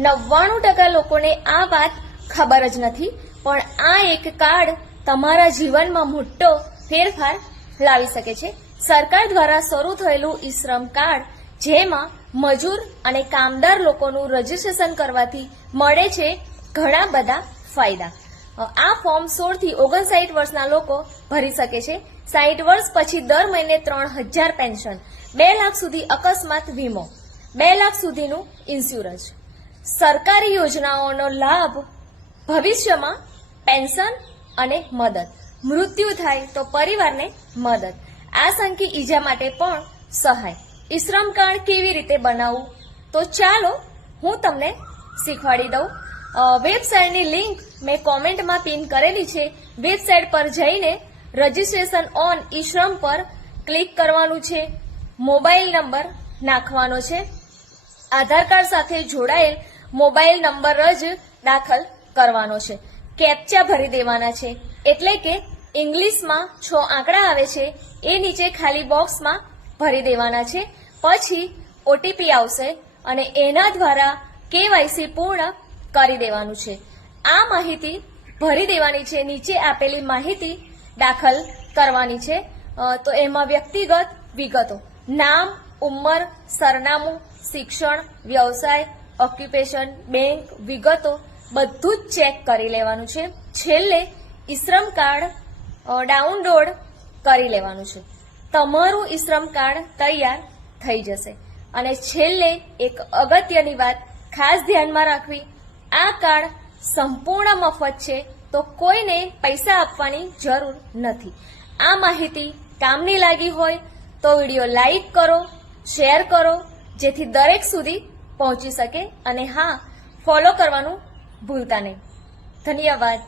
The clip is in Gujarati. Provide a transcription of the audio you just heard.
99% લોકોને આ વાત ખબર જ નથી, પણ આ એક કાર્ડ તમારા જીવનમાં મોટો ફેરફાર લાવી શકે છે. સરકાર દ્વારા શરૂ થયેલું ઈ શ્રમ કાર્ડ, જેમાં મજૂર અને કામદાર લોકોનું રજીસ્ટ્રેશન કરવાથી મળે છે ઘણા બધા ફાયદા. આ ફોર્મ 16 થી 59 વર્ષના લોકો ભરી શકે છે. 60 વર્ષ પછી દર મહિને 3000 પેન્શન, 2 લાખ સુધી અકસ્માત વીમો, 2 લાખ સુધીનું ઇન્સ્યોરન્સ. સરકારી યોજનાઓનો લાભ, ભવિષ્યમાં પેન્શન અને મદદ, મૃત્યુ થાય તો પરિવારને મદદ, આંશિક ઈજા માટે પણ સહાય. ઈ શ્રમ કાર્ડ કેવી રીતે બનાવવું, તો ચાલો હું તમને શીખવાડી દઉં. વેબસાઇટની લિંક મેં કોમેન્ટમાં પિન કરેલી છે. વેબસાઇટ પર જઈને રજીસ્ટ્રેશન ઓન ઈ શ્રમ પર ક્લિક કરવાનું છે. મોબાઈલ નંબર નાખવાનો છે. આધાર કાર્ડ સાથે જોડાયેલ મોબાઈલ નંબર જ દાખલ કરવાનો છે. કેપ્ચા ભરી દેવાના છે, એટલે કે ઇંગ્લિશમાં 6 આંકડા આવે છે, એ નીચે ખાલી બોક્સમાં ભરી દેવાના છે. પછી ઓટીપી આવશે અને એના દ્વારા કેવાયસી પૂર્ણ કરી દેવાનું છે. આ માહિતી ભરી દેવાની છે. નીચે આપેલી માહિતી દાખલ કરવાની છે. તો એમાં વ્યક્તિગત વિગતો, નામ, ઉંમર, સરનામું, શિક્ષણ, વ્યવસાય, ઓક્યુપેશન, બેંક વિગતો બધું જ ચેક કરી લેવાનું છે. છેલ્લે ઈ શ્રમ કાર્ડ ડાઉનલોડ કરી લેવાનું છે. તમારું ઈ શ્રમ કાર્ડ તૈયાર થઈ જશે. અને છેલ્લે એક અગત્યની વાત ખાસ ધ્યાનમાં રાખવી, આ કાર્ડ સંપૂર્ણ મફત છે, તો કોઈને પૈસા આપવાની જરૂર નથી. આ માહિતી કામની લાગી હોય તો વિડીયો લાઈક કરો, શેર કરો, જેથી દરેક સુધી પહોંચી શકે. અને હા, ફોલો કરવાનું ભૂલતા નહીં. ધન્યવાદ.